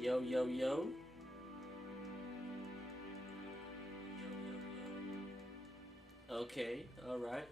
Yo, yo, yo. Okay, alright.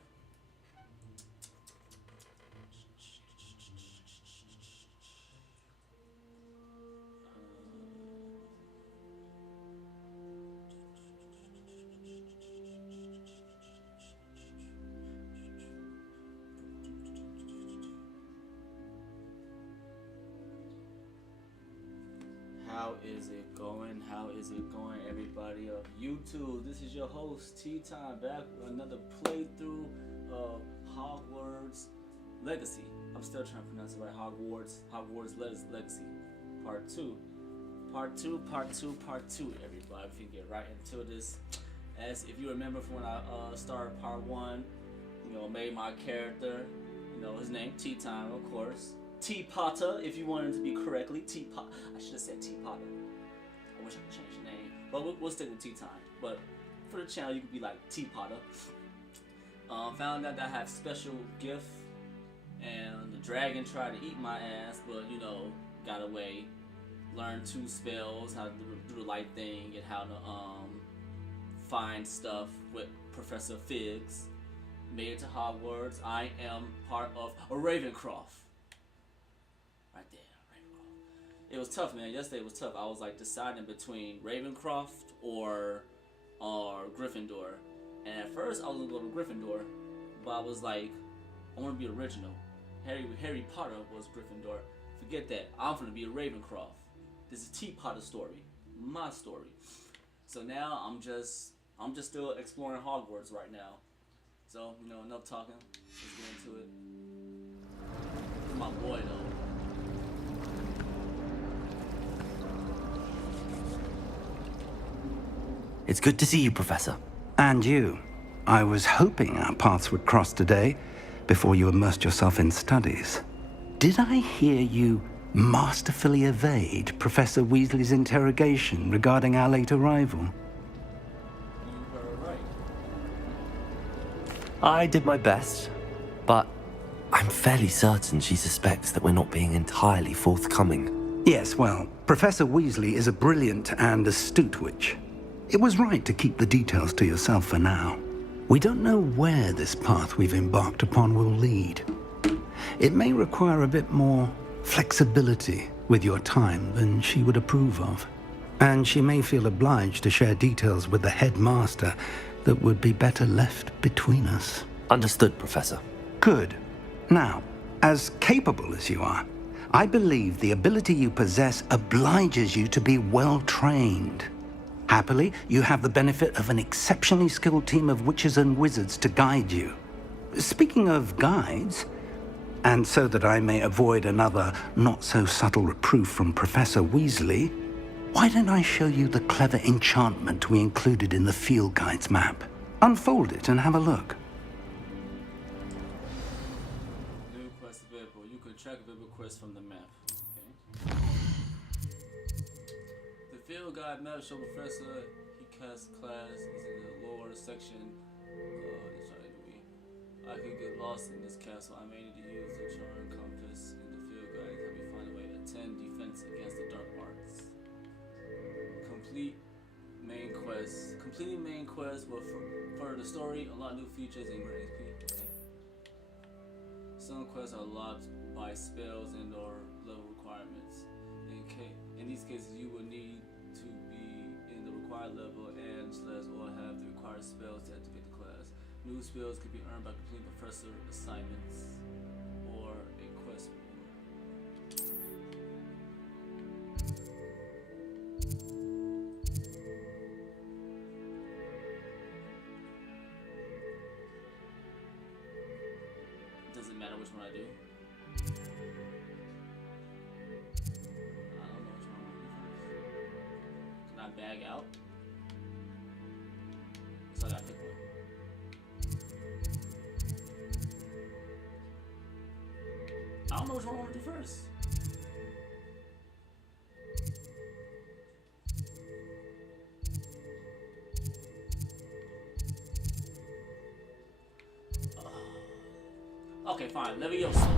How is it going? How is it going, everybody of YouTube? This is your host, T Time, back with another playthrough of Hogwarts Legacy. I'm still trying to pronounce it right. Hogwarts Legacy, Part 2. Part 2, everybody. We can get right into this. As if you remember from when I started Part 1, made my character, his name, T Time, of course. T Potter, if you wanted to be correctly. T Pot. I should have said T Potter. I wish I could change the name, but we'll stick with T Time. But for the channel, you could be like T Potter. Found out that I have special gift, and the dragon tried to eat my ass, but got away. Learned 2 spells, how to do the light thing, and how to find stuff with Professor Figs. Made it to Hogwarts. I am part of a Ravencroft. Right there, Ravencroft. It was tough, man. Yesterday was tough. I was like deciding between Ravencroft or Gryffindor. And at first I was gonna go to Gryffindor, but I was like, I want to be original. Harry Potter was Gryffindor. Forget that. I'm gonna be a Ravencroft. This is T Potter's story, my story. So now I'm just still exploring Hogwarts right now. So enough talking. Let's get into it. This is my boy though. It's good to see you, Professor. And you. I was hoping our paths would cross today, before you immersed yourself in studies. Did I hear you masterfully evade Professor Weasley's interrogation regarding our late arrival? You heard right. I did my best, but I'm fairly certain she suspects that we're not being entirely forthcoming. Yes, well, Professor Weasley is a brilliant and astute witch. It was right to keep the details to yourself for now. We don't know where this path we've embarked upon will lead. It may require a bit more flexibility with your time than she would approve of. And she may feel obliged to share details with the headmaster that would be better left between us. Understood, Professor. Good. Now, as capable as you are, I believe the ability you possess obliges you to be well trained. Happily, you have the benefit of an exceptionally skilled team of witches and wizards to guide you. Speaking of guides, and so that I may avoid another not-so-subtle reproof from Professor Weasley, why don't I show you the clever enchantment we included in the field guide's map? Unfold it and have a look. New quest available. You can track available quests from the map. Okay. The field guide map shows Professor Hika's class is in the lower section. I could get lost in this castle. I may need to use the charm compass in the field guide to help me find a way to attend defense against the dark arts. Completing main quest will further the story, unlock new features, and great XP. Okay. Some quests are locked by spells and or level requirements. In these cases, you will need to be in the required level and or have the required spells to activate the class. New spells can be earned by completing professor assignments or a quest reward. Doesn't matter which one I do. I don't know which one I want to do first. Can I bag out? So I gotta pick one. I don't know which one I want to do first. Okay, fine. Leviosa.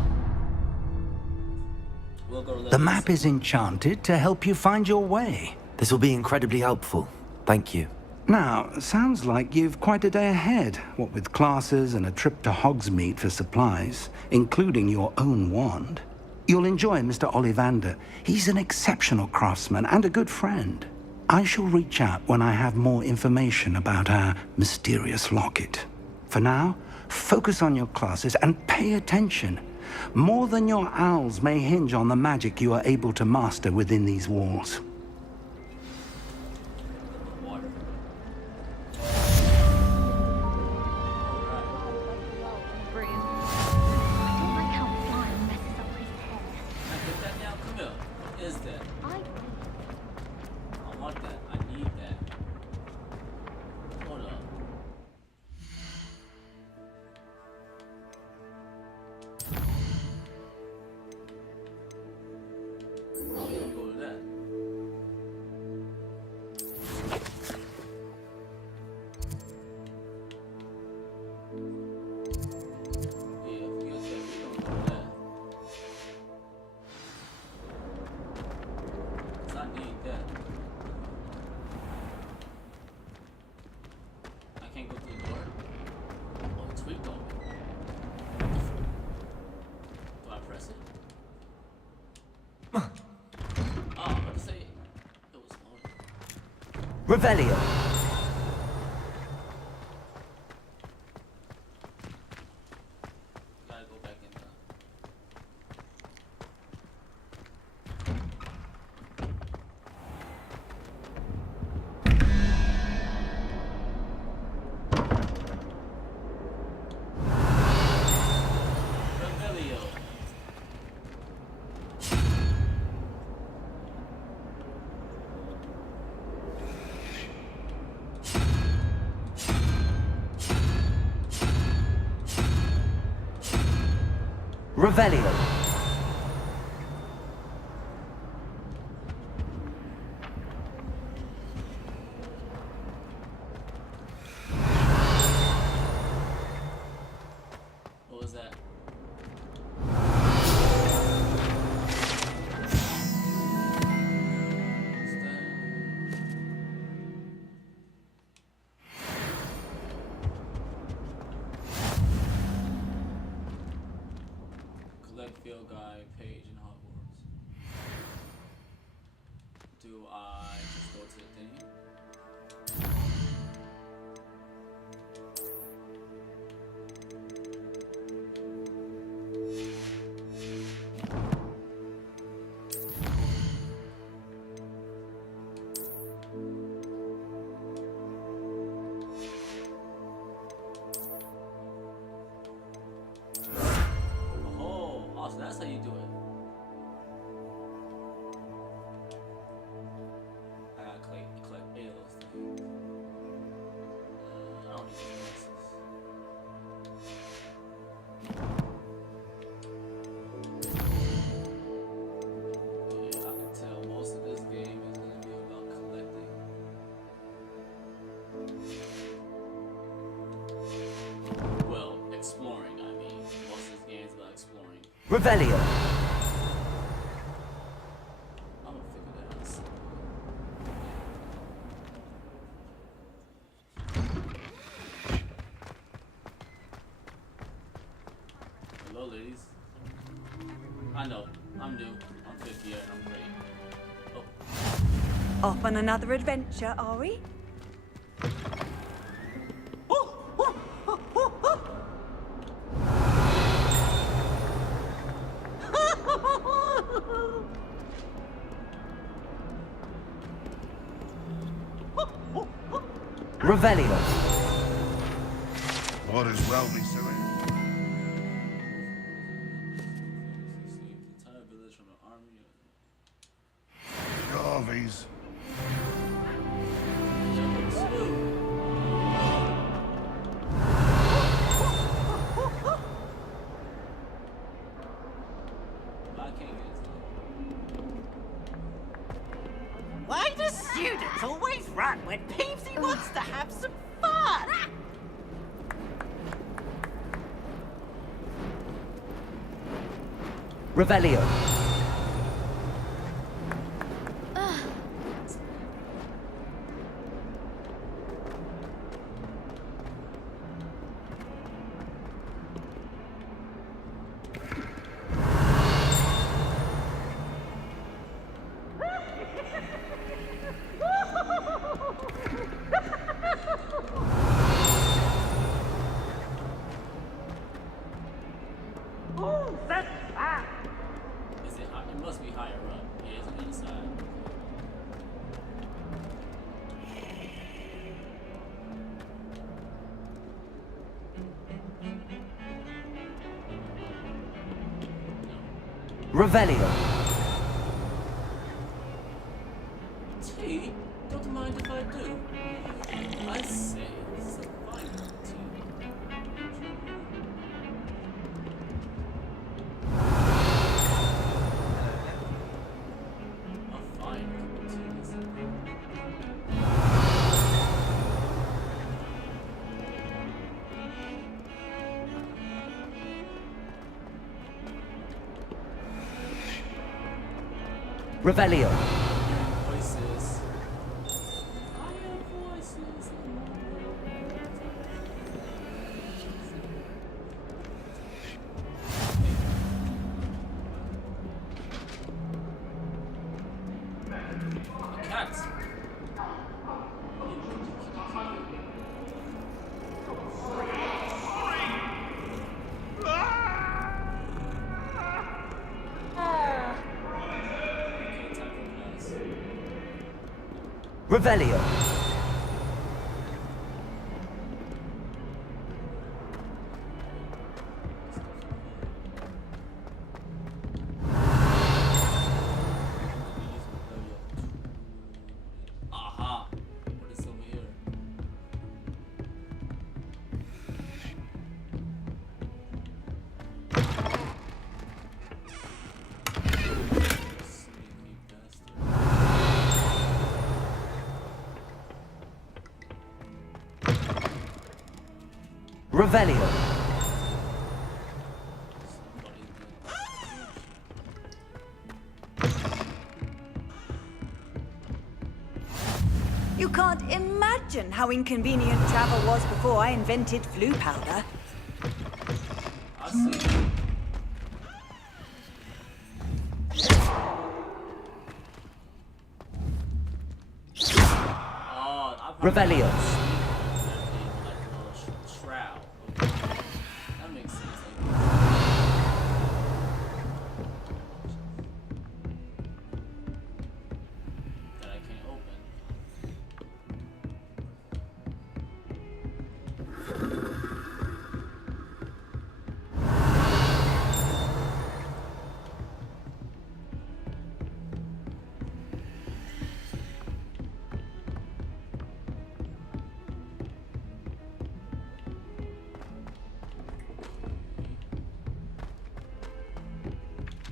We'll go to The level map 6. is enchanted to help you find your way. This will be incredibly helpful. Thank you. Now, sounds like you've quite a day ahead, what with classes and a trip to Hogsmeade for supplies, including your own wand. You'll enjoy Mr. Ollivander. He's an exceptional craftsman and a good friend. I shall reach out when I have more information about our mysterious locket. For now, focus on your classes and pay attention. More than your owls may hinge on the magic you are able to master within these walls. Water. Brilliant. I don't like how flying messes up his hair. Can I get that down? Come here. What is that? I want that. I need that. Hold up. Oh, you don't go to that. Yeah, forget that. We don't go to that. 'Cause I need that. I can't go through the door. Oh, it's tweaked on me. Do I press it? Oh, I was about to say it was loaded. Revelio. Gotta go back in the. Revelio. Revelio. What was that? What's that? Collect field guide page in Hogwarts. Do I just go to the thing? Oh, so that's how you do it. I gotta collect 8 of those things. I don't need these mixes. Yeah, I can tell most of this game is gonna be about collecting. Well, exploring, I mean. Most of this game is about exploring. Revelio. I'm gonna figure that out soon. Hello, ladies. I know, I'm new. I'm 50 and I'm great. Oh, Off on another adventure, are we? Revelio. All is well, Mr. saved the entire village from an army of Garveys. Level 2. But I can't get into it. Why do students always run when Peepsy wants to have some fun? Revelio. It must be higher up. Yeah, it's inside. Revelio. T, don't mind if I do. I say this is a fine T. A fine T. Revelio. Voices. I have voices. A cat. Revelio. Aha! What is over here? Sneaky bastard. Revelio. You can't imagine how inconvenient travel was before I invented flu powder. I see. Oh, I've heard Revelio. about sleep like a little shroud. Okay. That makes sense. That I can't open.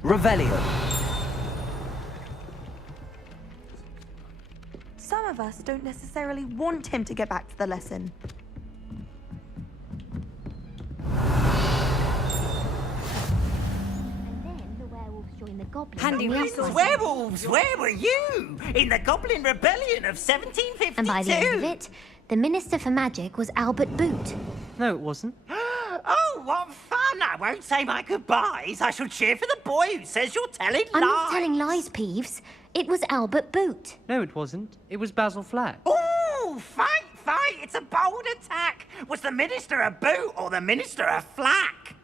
Revelio. Some of us don't necessarily want him to get back to the lesson. And then the werewolves joined the goblins. Handy on the resource. outside. Werewolves, where were you? In the Goblin Rebellion of 1752? And by the end of it, the Minister for Magic was Albert Boot. No, it wasn't. Oh, what fun! I won't say my goodbyes. I shall cheer for the boy who says you're telling I'm lies. not telling lies, Peeves. It was Albert Boot. No, it wasn't. It was Basil Flack. Ooh, fight! It's a bold attack. Was the Minister a boot or the Minister a flack?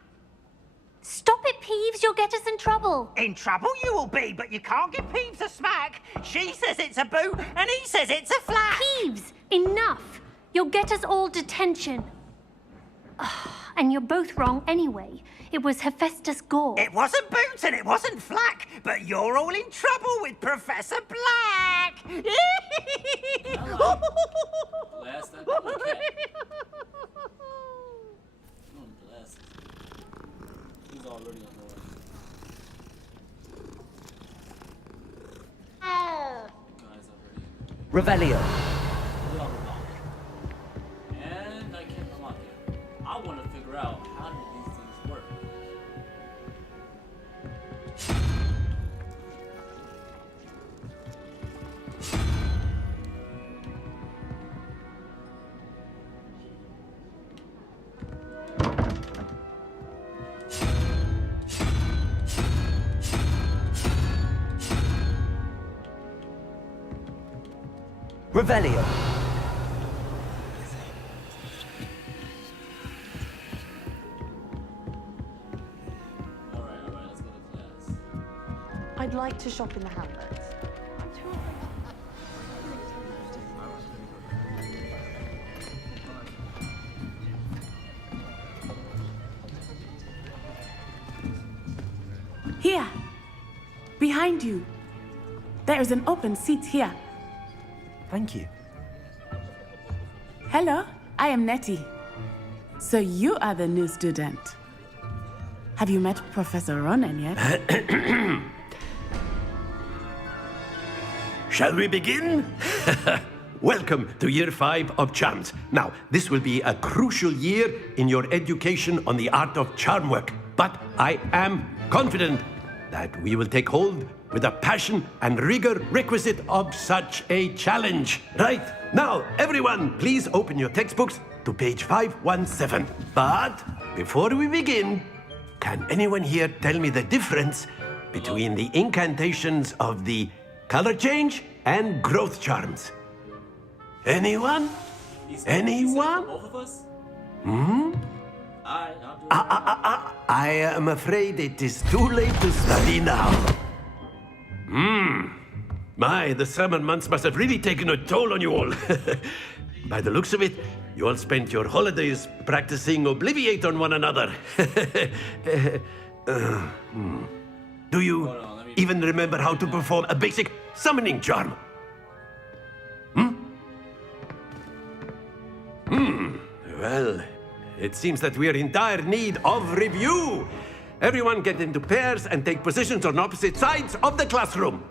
Stop it, Peeves. You'll get us in trouble. In trouble you will be, but you can't give Peeves a smack. She says it's a boot and he says it's a flack. Peeves, enough! You'll get us all detention. And you're both wrong anyway. It was Hephaestus Gore. It wasn't boot and it wasn't flack, but you're all in trouble with Professor Black. Blast that little cat. Oh, blast. He's already annoying. Guys already. Revelio. We are locked. And I can't unlock it. I want to figure out how do these things work. Revelio. Alright, let's go to class. I'd like to shop in the Hamlet. Here. Behind you. There is an open seat here. Thank you. Hello, I am Nettie. So you are the new student. Have you met Professor Ronan yet? Shall we begin? Welcome to Year 5 of Charms. Now, this will be a crucial year in your education on the art of charm work. But I am confident that we will take hold with the passion and rigor requisite of such a challenge. Right, now, everyone, please open your textbooks to page 517. But before we begin, can anyone here tell me the difference between the incantations of the color change and growth charms? Anyone? Anyone? Both of us? Hmm? I am afraid it is too late to study now. My, the summer months must have really taken a toll on you all. By the looks of it, you all spent your holidays practicing Obliviate on one another. Do you even remember how to perform a basic summoning charm? Well, it seems that we are in dire need of review. Everyone get into pairs and take positions on opposite sides of the classroom.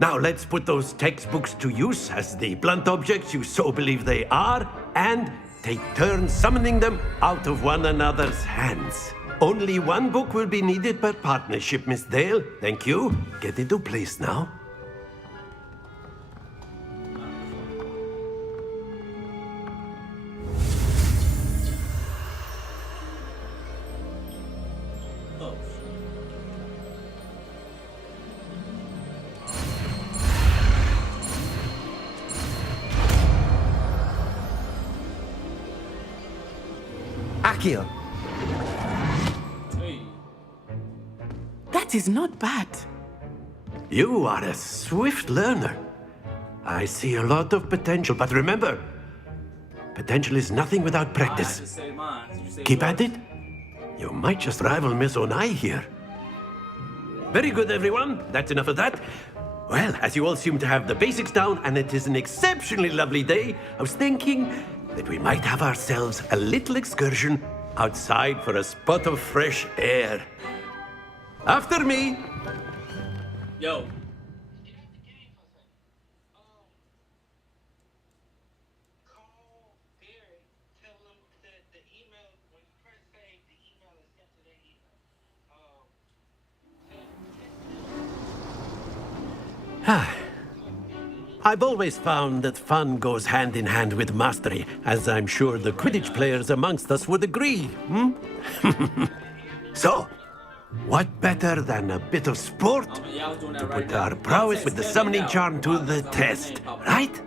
Now let's put those textbooks to use as the blunt objects you so believe they are, and take turns summoning them out of one another's hands. Only one book will be needed per partnership, Miss Dale. Thank you. Get into place now. Akio. Hey. That is not bad. You are a swift learner. I see a lot of potential, but remember, potential is nothing without practice. I just say mine. Did you say Keep yours? at it. You might just rival Miss Onai here. Very good, everyone. That's enough of that. Well, as you all seem to have the basics down, and it is an exceptionally lovely day, I was thinking that we might have ourselves a little excursion outside for a spot of fresh air. After me. Yo. I've always found that fun goes hand in hand with mastery, as I'm sure the Quidditch players amongst us would agree. So, what better than a bit of sport to put our prowess with the summoning charm to the test, right?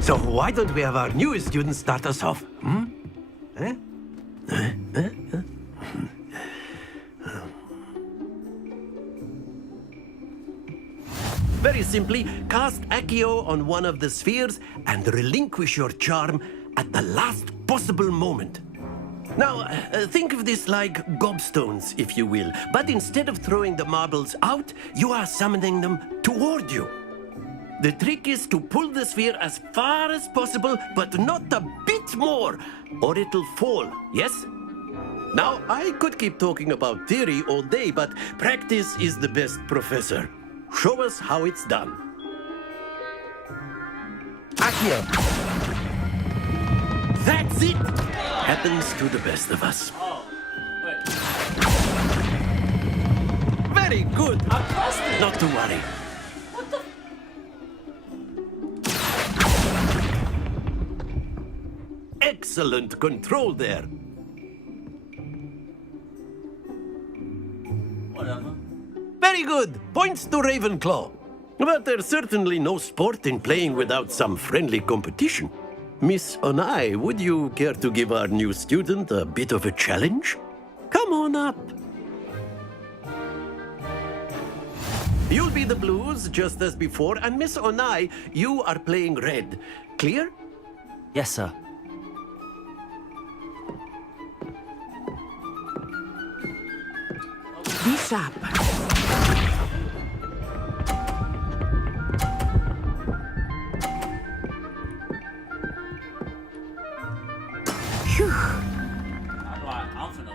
So why don't we have our newest student start us off? Very simply, cast Accio on one of the spheres and relinquish your charm at the last possible moment. Now, think of this like gobstones, if you will. But instead of throwing the marbles out, you are summoning them toward you. The trick is to pull the sphere as far as possible, but not a bit more, or it'll fall, yes? Now, I could keep talking about theory all day, but practice is the best professor. Show us how it's done. Akio. That's it! Happens to the best of us. Oh. Wait. Very good. I pressed it. Not to worry. What the? Excellent control there. Whatever. Very good. Points to Ravenclaw. But there's certainly no sport in playing without some friendly competition. Miss Onai, would you care to give our new student a bit of a challenge? Come on up. You'll be the blues, just as before, and Miss Onai, you are playing red. Clear? Yes, sir. Be sharp. Phew. I'm finna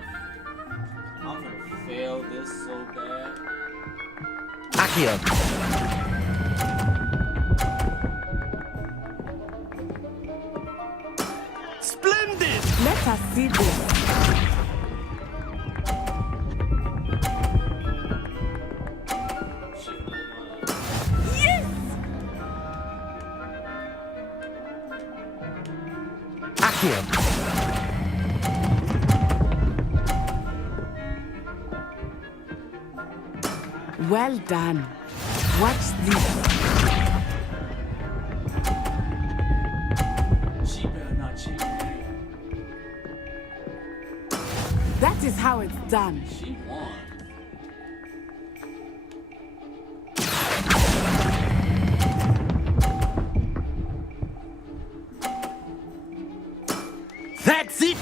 fail this so bad. Accio. Splendid! Let us see this. Yes! Accio. Well done. Watch this. She better not cheat me. That is how it's done. She won. That's it!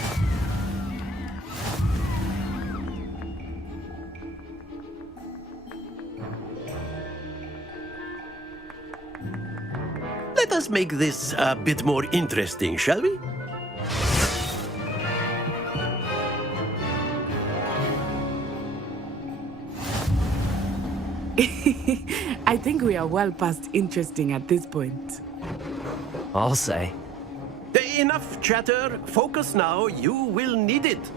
Let us make this a bit more interesting, shall we? I think we are well past interesting at this point. I'll say. Enough chatter. Focus now. You will need it.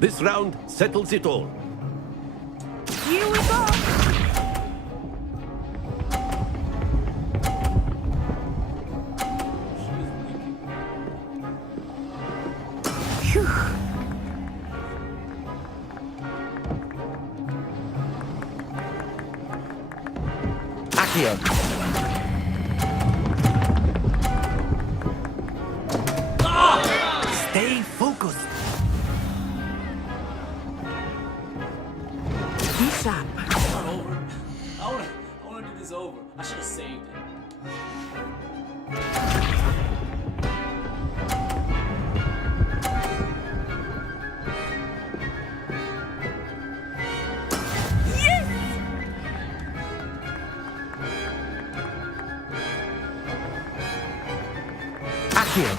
This round settles it all. Here we go! Phew. Accio. Stay focused. Be sharp. It's not over. I wanna do this over. I should have saved it. Accio.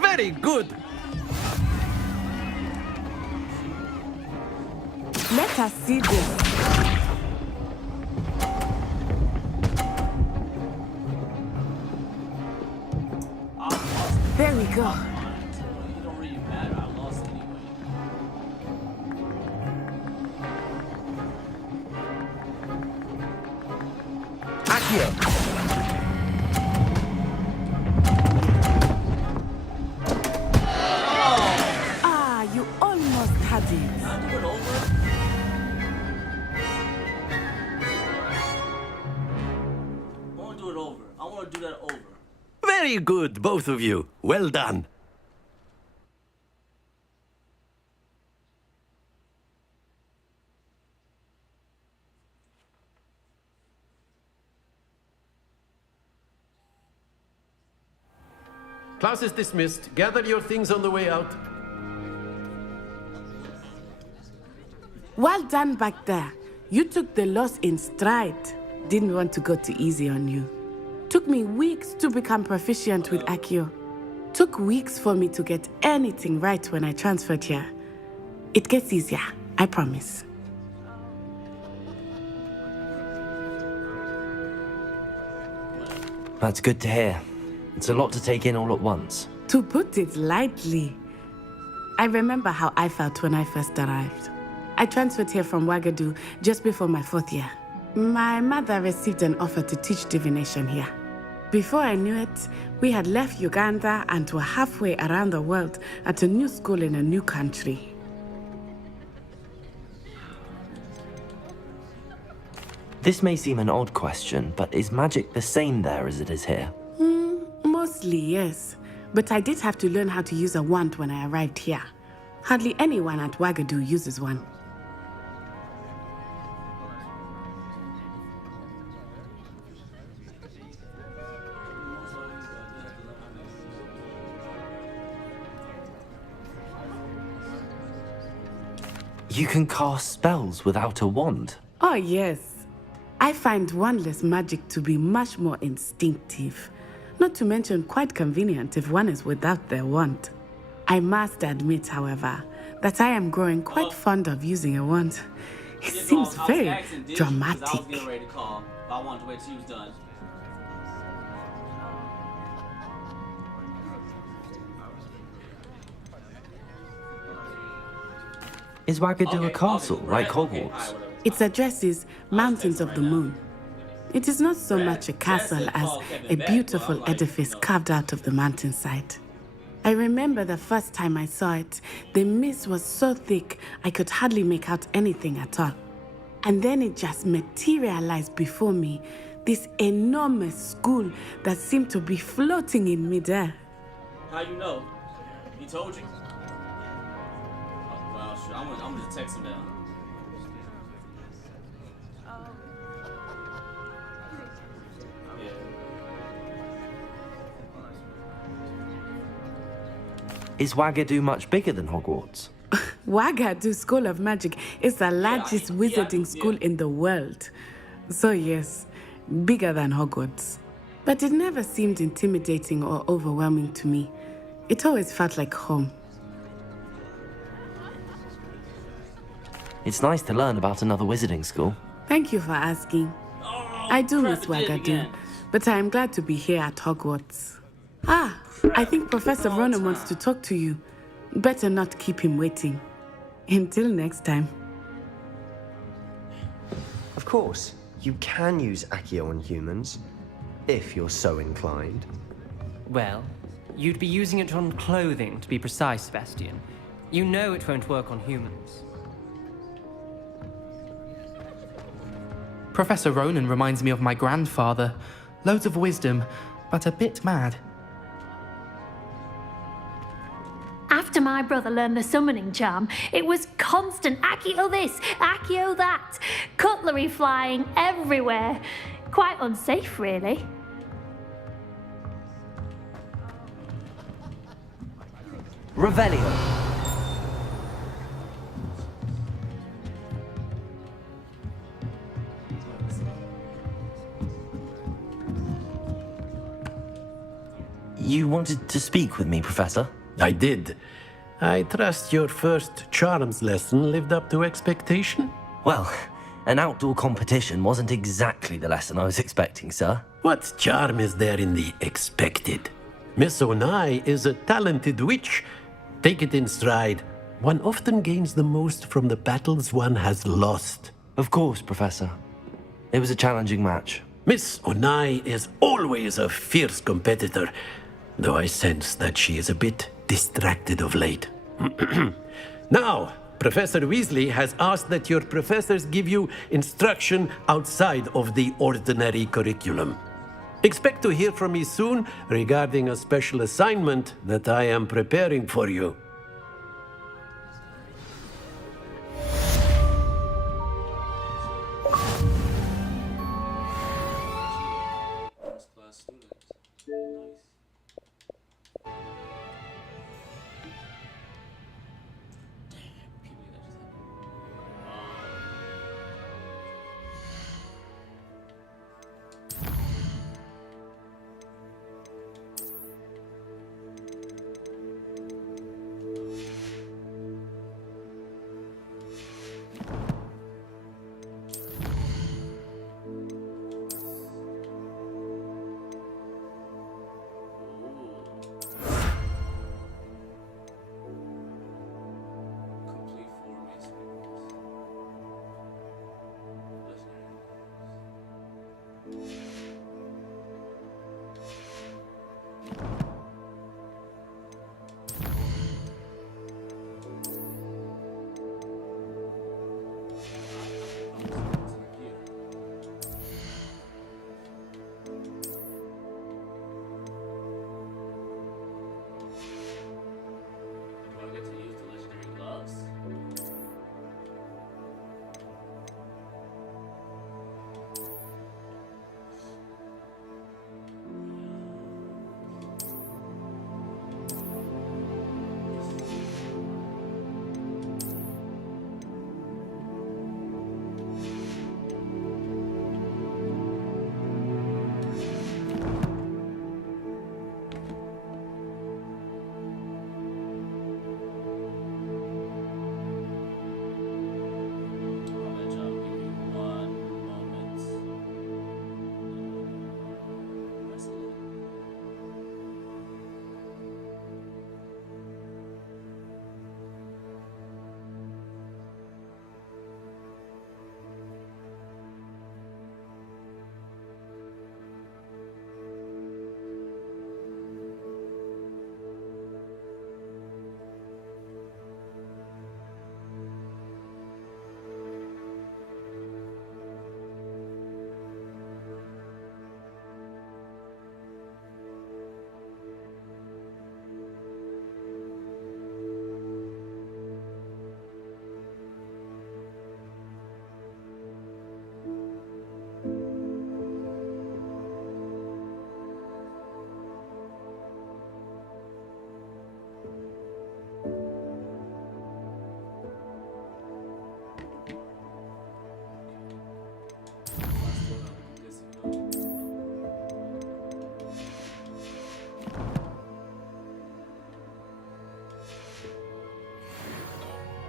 Very good. Let us see this. There we go. It don't really matter. I lost anyway. Accio. Ah, you almost had it. Can I do it over? I wanna do it over. I wanna do that over. Very good, both of you. Well done. Class is dismissed. Gather your things on the way out. Well done back there. You took the loss in stride. Didn't want to go too easy on you. Took me weeks to become proficient with Accio. Took weeks for me to get anything right when I transferred here. It gets easier, I promise. That's good to hear. It's a lot to take in all at once. To put it lightly, I remember how I felt when I first arrived. I transferred here from Ouagadougou just before my 4th year. My mother received an offer to teach divination here. Before I knew it, we had left Uganda and were halfway around the world at a new school in a new country. This may seem an odd question, but is magic the same there as it is here? Mostly, yes. But I did have to learn how to use a wand when I arrived here. Hardly anyone at Wagadu uses one. You can cast spells without a wand. Oh, yes. I find wandless magic to be much more instinctive. Not to mention quite convenient if one is without their wand. I must admit, however, that I am growing quite fond of using a wand. It seems very dramatic. I was getting ready to call, but I wanted to wait till you was done. Is Wagadu a castle, like Hogwarts? Its address is Mountains of the Moon. It is not so much a castle as a beautiful edifice carved out of the mountainside. I remember the first time I saw it, the mist was so thick I could hardly make out anything at all. And then it just materialized before me, this enormous school that seemed to be floating in midair. How you know? He told you? Oh, well, sure. I'm gonna just text him down. Is Wagadu much bigger than Hogwarts? Wagadu School of Magic is the largest wizarding school in the world. So yes, bigger than Hogwarts. But it never seemed intimidating or overwhelming to me. It always felt like home. It's nice to learn about another wizarding school. Thank you for asking. I do miss Wagadu, but I am glad to be here at Hogwarts. Ah, I think Professor Ronan wants to talk to you. Better not keep him waiting. Until next time. Of course, you can use Accio on humans, if you're so inclined. Well, you'd be using it on clothing, to be precise, Sebastian. You know it won't work on humans. Professor Ronan reminds me of my grandfather. Loads of wisdom, but a bit mad. After my brother learned the summoning charm, it was constant Accio this, Accio that, cutlery flying everywhere. Quite unsafe, really. Revelio. You wanted to speak with me, Professor? I did. I trust your first charms lesson lived up to expectation? Well, an outdoor competition wasn't exactly the lesson I was expecting, sir. What charm is there in the expected? Miss Onai is a talented witch. Take it in stride. One often gains the most from the battles one has lost. Of course, Professor. It was a challenging match. Miss Onai is always a fierce competitor, though I sense that she is a bit distracted of late. Now, Professor Weasley has asked that your professors give you instruction outside of the ordinary curriculum. Expect to hear from me soon regarding a special assignment that I am preparing for you.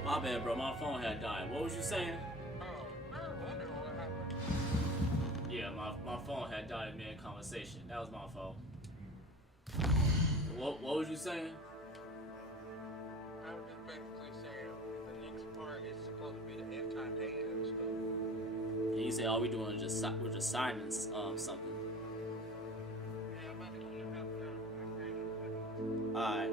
My bad, bro. My phone had died. What was you saying? Yeah, my phone had died in mid-conversation. That was my fault. What was you saying? I was just basically saying the next part is supposed to be the anti-alien stuff. And you say all we doing is we're just signing something. Yeah, I'm about to clean up now. Alright.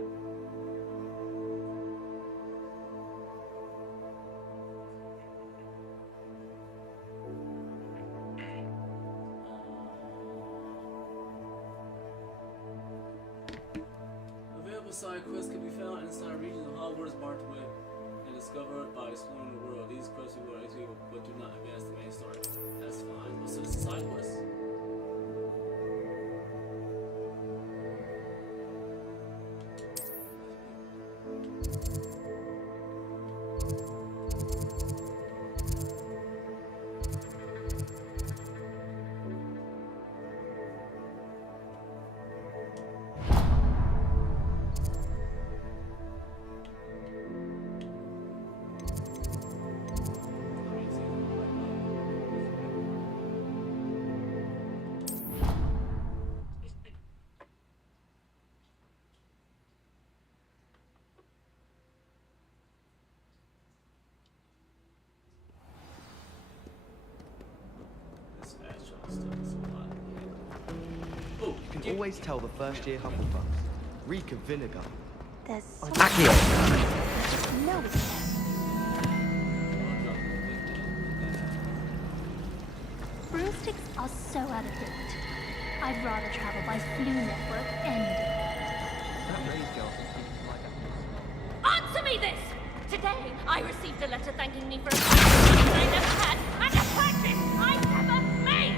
Available side quests can be found inside regions of Hogwarts marked with and discovered by exploring the world. These quests will execute but do not advance the main story. That's fine. What's this side quest? You can always tell the first year Hufflepuffs. Reek of vinegar. There's Accio! no. Broomsticks are so out of date. I'd rather travel by flu network any day. Answer me this! Today, I received a letter thanking me for a practice I never had, and a practice I never made!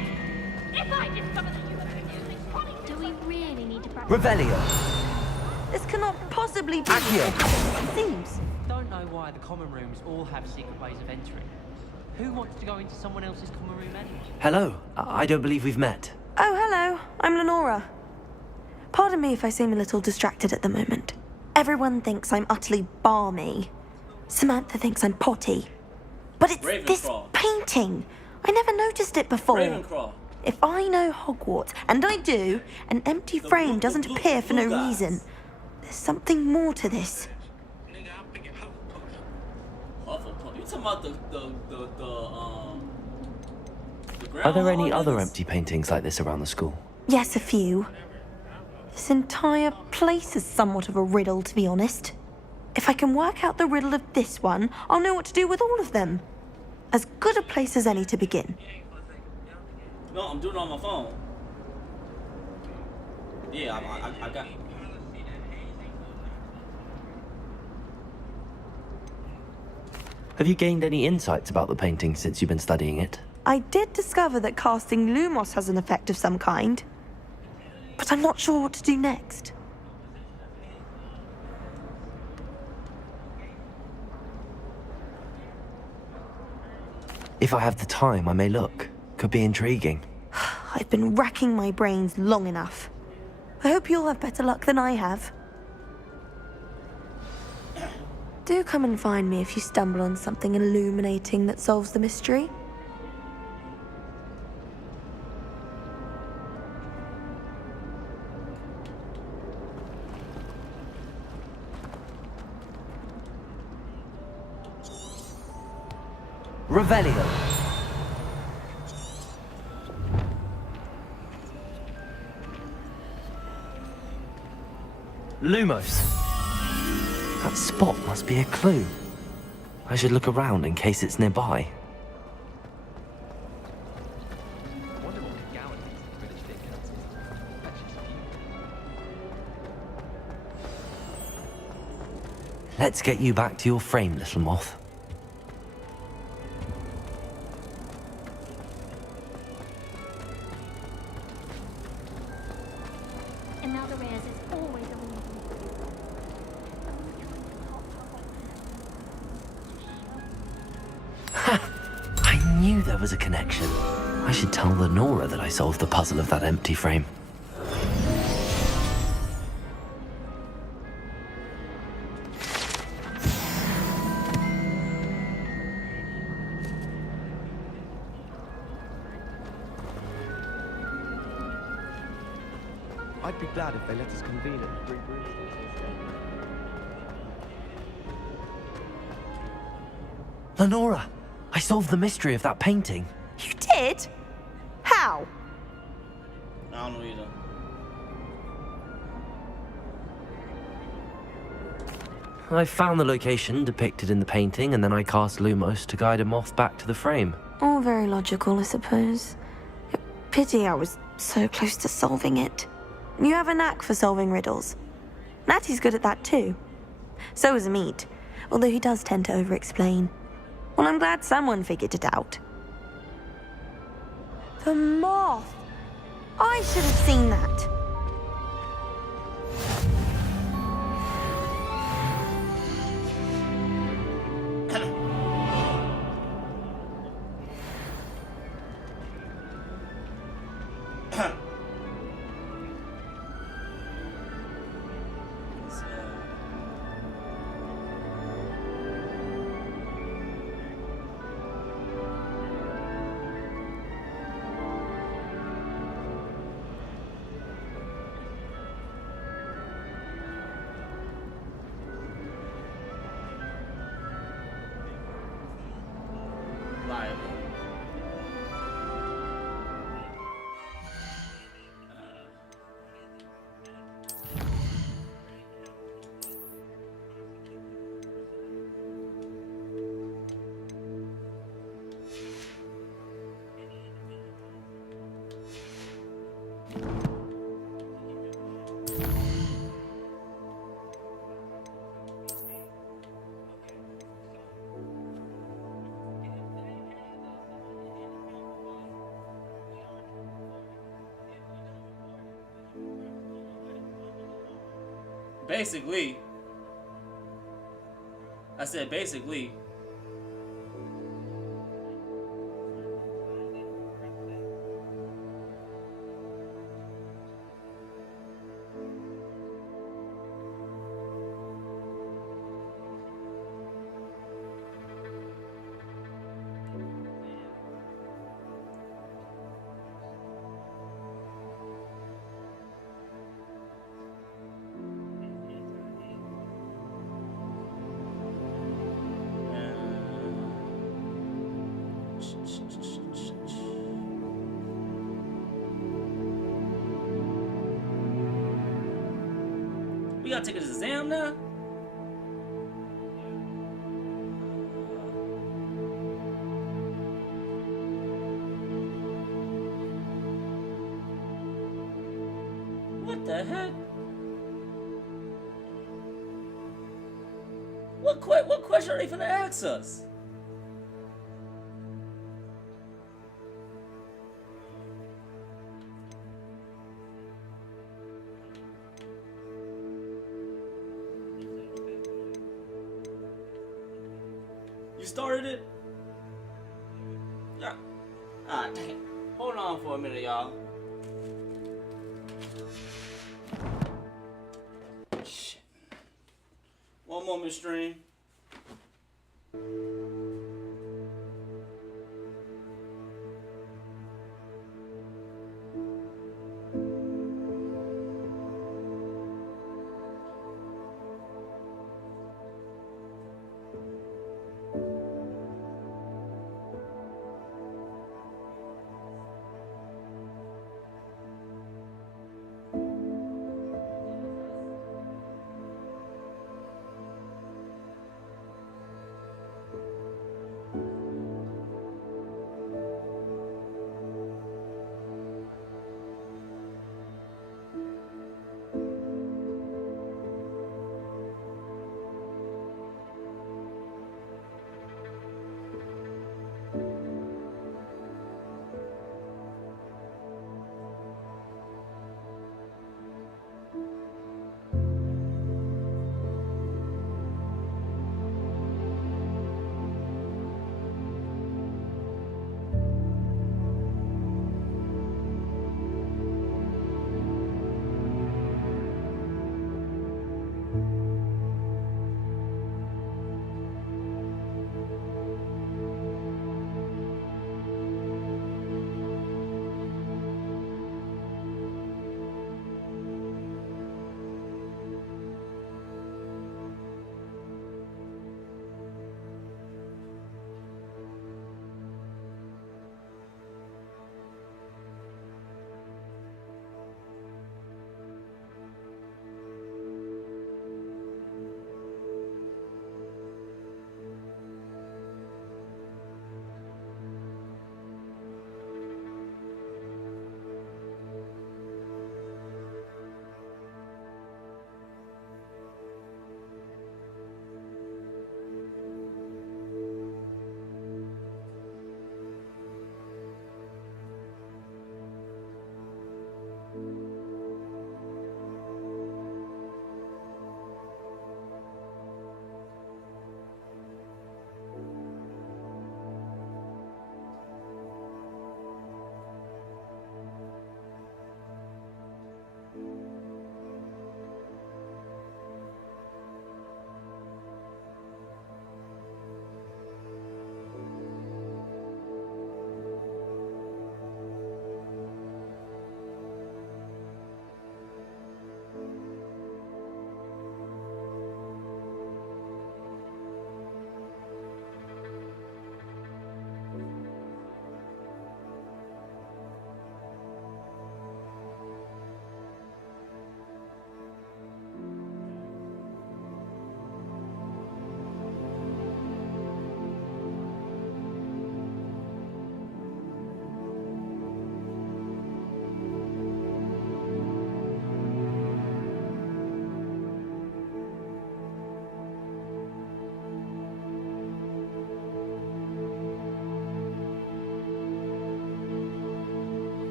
If I discover that you have been using chronic... Do we really need to practice? Revelio! This cannot possibly be. Accio! It seems. Don't know why the common rooms all have secret ways of entering. Who wants to go into someone else's common room anyway? Hello, I don't believe we've met. Oh, hello. I'm Lenora. Pardon me if I seem a little distracted at the moment. Everyone thinks I'm utterly balmy. Samantha thinks I'm potty. But it's this painting. I never noticed it before. Ravenclaw. If I know Hogwarts, and I do, an empty frame doesn't appear for no reason. There's something more to this. Hufflepuff. You talking about the Are there any groundhog other niggas? empty paintings like this around the school? Yes, a few. This entire place is somewhat of a riddle, to be honest. If I can work out the riddle of this one, I'll know what to do with all of them. As good a place as any to begin. No, I'm doing it on my phone. Yeah, I got. Have you gained any insights about the painting since you've been studying it? I did discover that casting Lumos has an effect of some kind. But I'm not sure what to do next. If I have the time, I may look. Could be intriguing. I've been racking my brains long enough. I hope you'll have better luck than I have. Do come and find me if you stumble on something illuminating that solves the mystery. Revelio! Lumos! That spot must be a clue. I should look around in case it's nearby. Let's get you back to your frame, little moth. In other areas, it's always a reason. I knew there was a connection. I should tell Lenora that I solved the puzzle of that empty frame. I'd be glad if they let us convene at the Three Broomsticks instead. Lenora, I solved the mystery of that painting. You did? How? I don't know either. I found the location depicted in the painting, and then I cast Lumos to guide a moth back to the frame. All very logical, I suppose. Pity I was so close to solving it. You have a knack for solving riddles. Natty's good at that too. So is Amit, although he does tend to over-explain. Well, I'm glad someone figured it out. The moth! I should have seen that. Basically, I said basically. We gotta take an exam now? What the heck? What question are they finna ask us? You started it? Yeah. Ah, dang. Hold on for a minute, y'all. Shit. One moment, stream.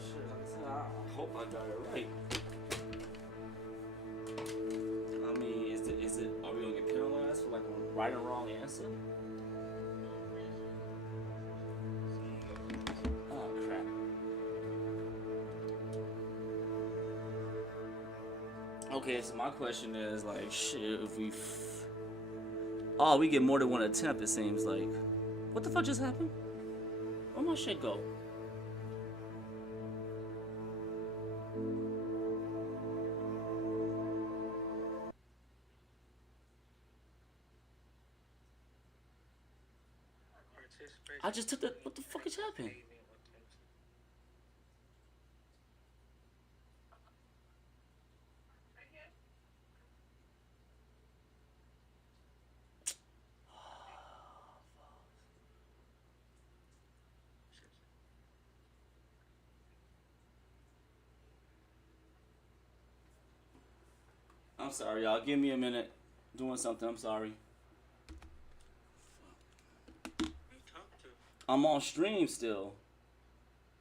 shit. I hope I got it right. I mean, is it? Are we gonna get penalized for like a right or wrong answer? Oh crap. Okay, so my question is like, shit, if we, oh, we get more than one attempt. It seems like, what the fuck just happened? Where my shit go? I just took the. What the fuck is happening? I'm sorry, y'all. Give me a minute. Doing something. I'm sorry. I'm on stream still.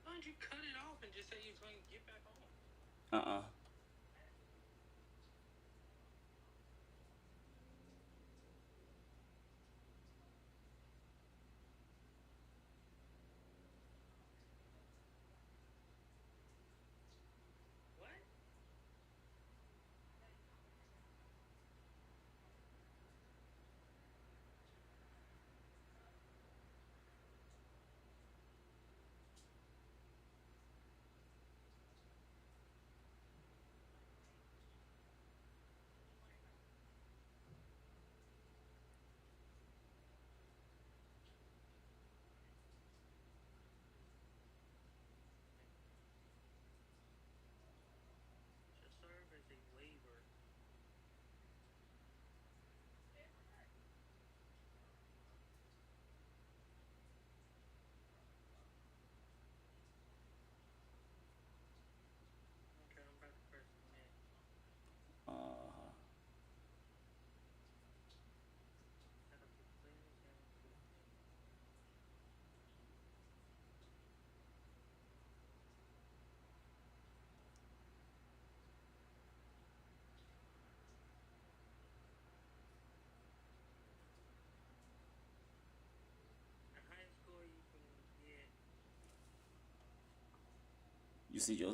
Why don't you cut it off and just say you're going to get back on?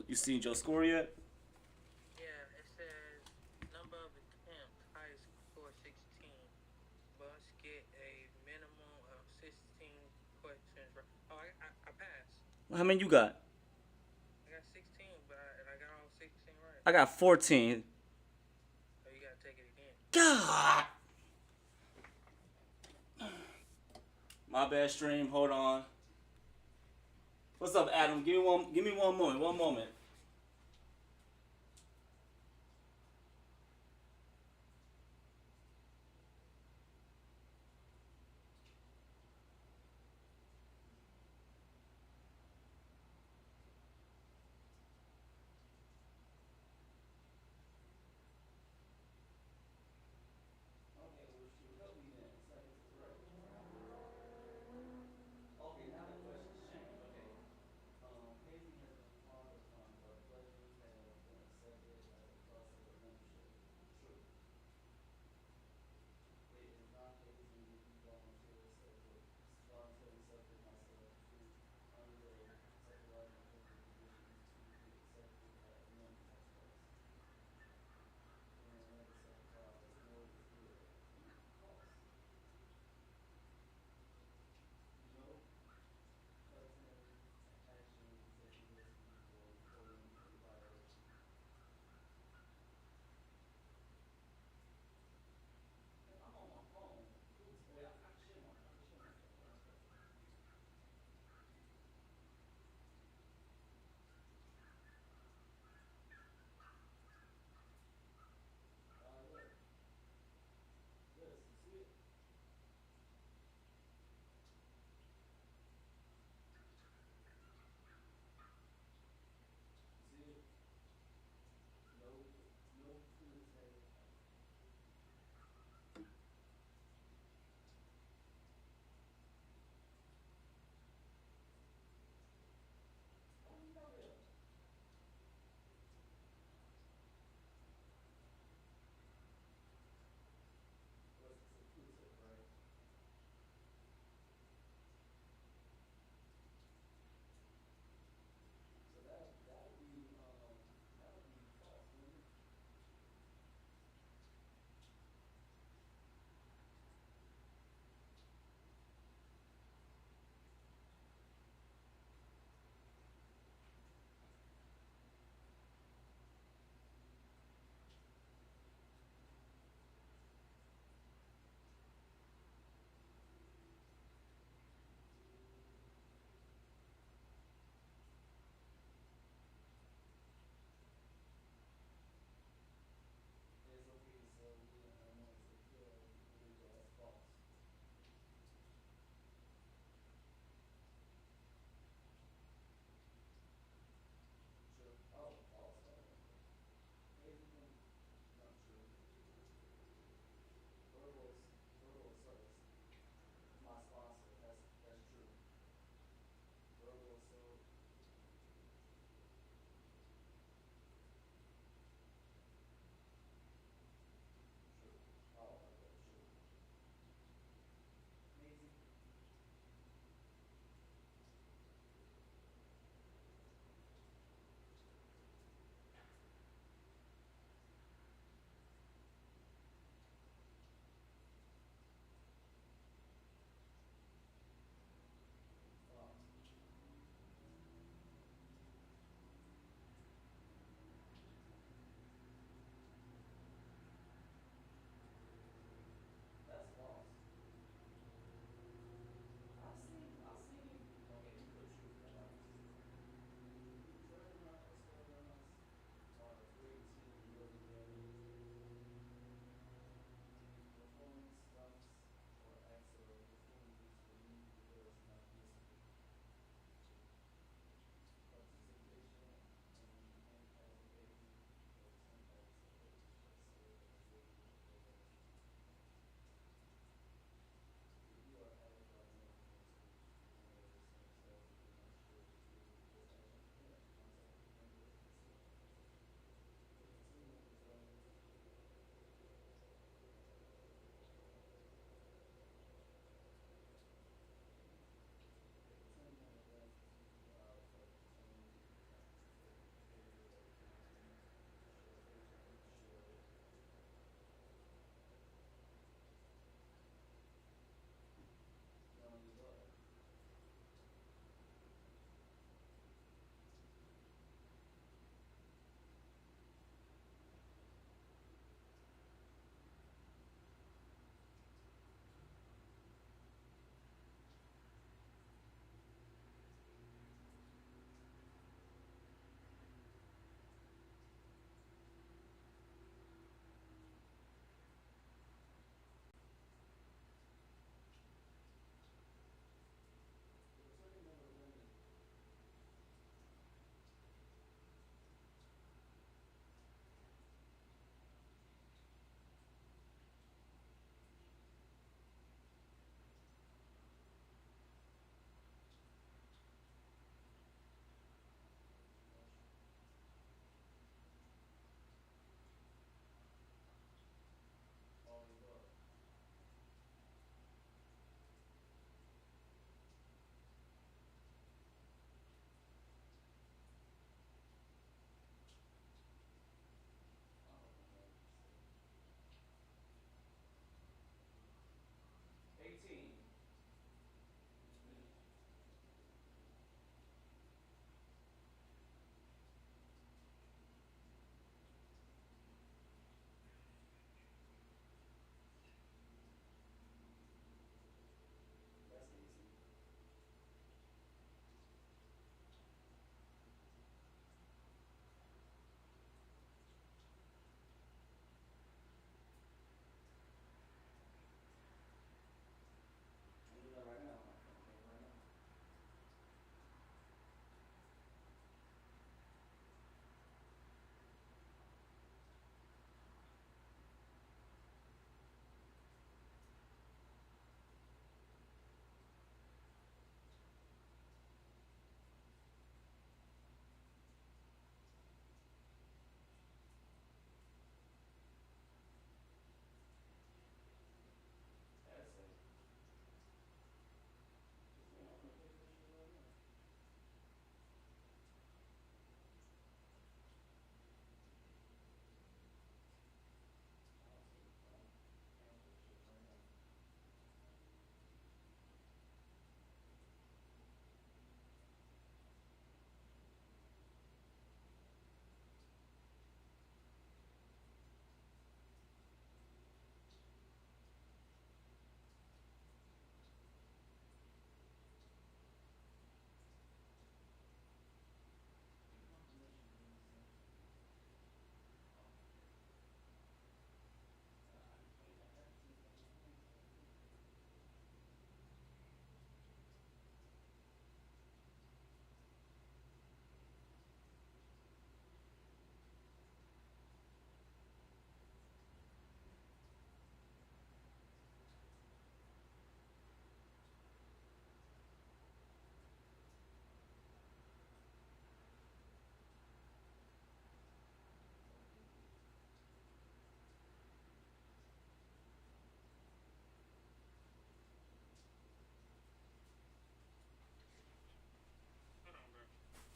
You seen your score yet? Yeah, it says number of attempts, highest score 16. Must get a minimum of 16 questions right. Oh, I passed. How many you got? I got 16, but I got all 16 right. I got 14. So you gotta take it again. God. My bad, stream. Hold on. What's up, Adam? Give me one moment. One moment. Okay, now the question's changed. Okay. Paisley has been father from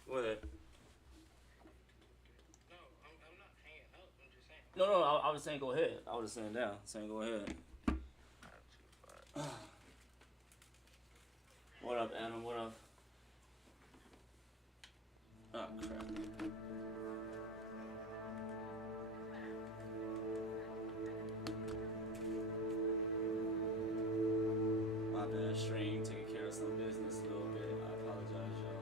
Go ahead. No, I'm not hanging up. I'm just saying. No, I was saying go ahead. I was just saying down. Saying go ahead. What up, Adam? What up? Oh, crap. My bad, stream. Taking care of some business a little bit. I apologize, y'all.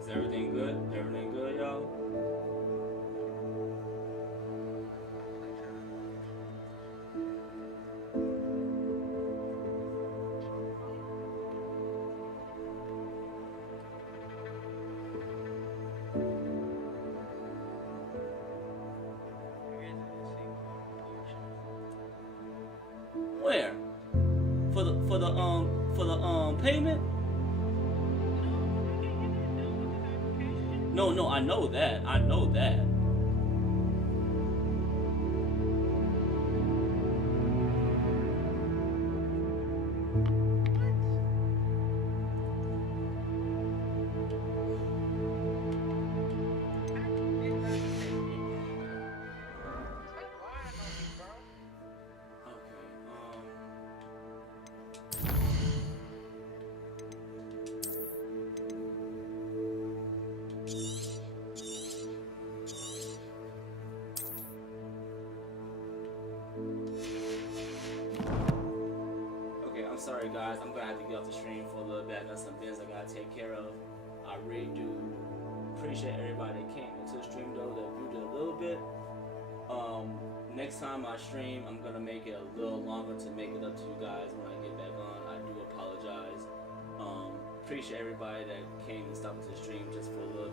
Is everything good? Everything good, y'all? Where? For the payment? No, I know that. I know that. I'm sorry guys, I'm gonna have to get off the stream for a little bit. I got some business I gotta take care of. I really do appreciate everybody that came into the stream though, that viewed it a little bit. Next time I stream, I'm gonna make it a little longer to make it up to you guys when I get back on. I do apologize. Appreciate everybody that came and stopped into the stream just for a little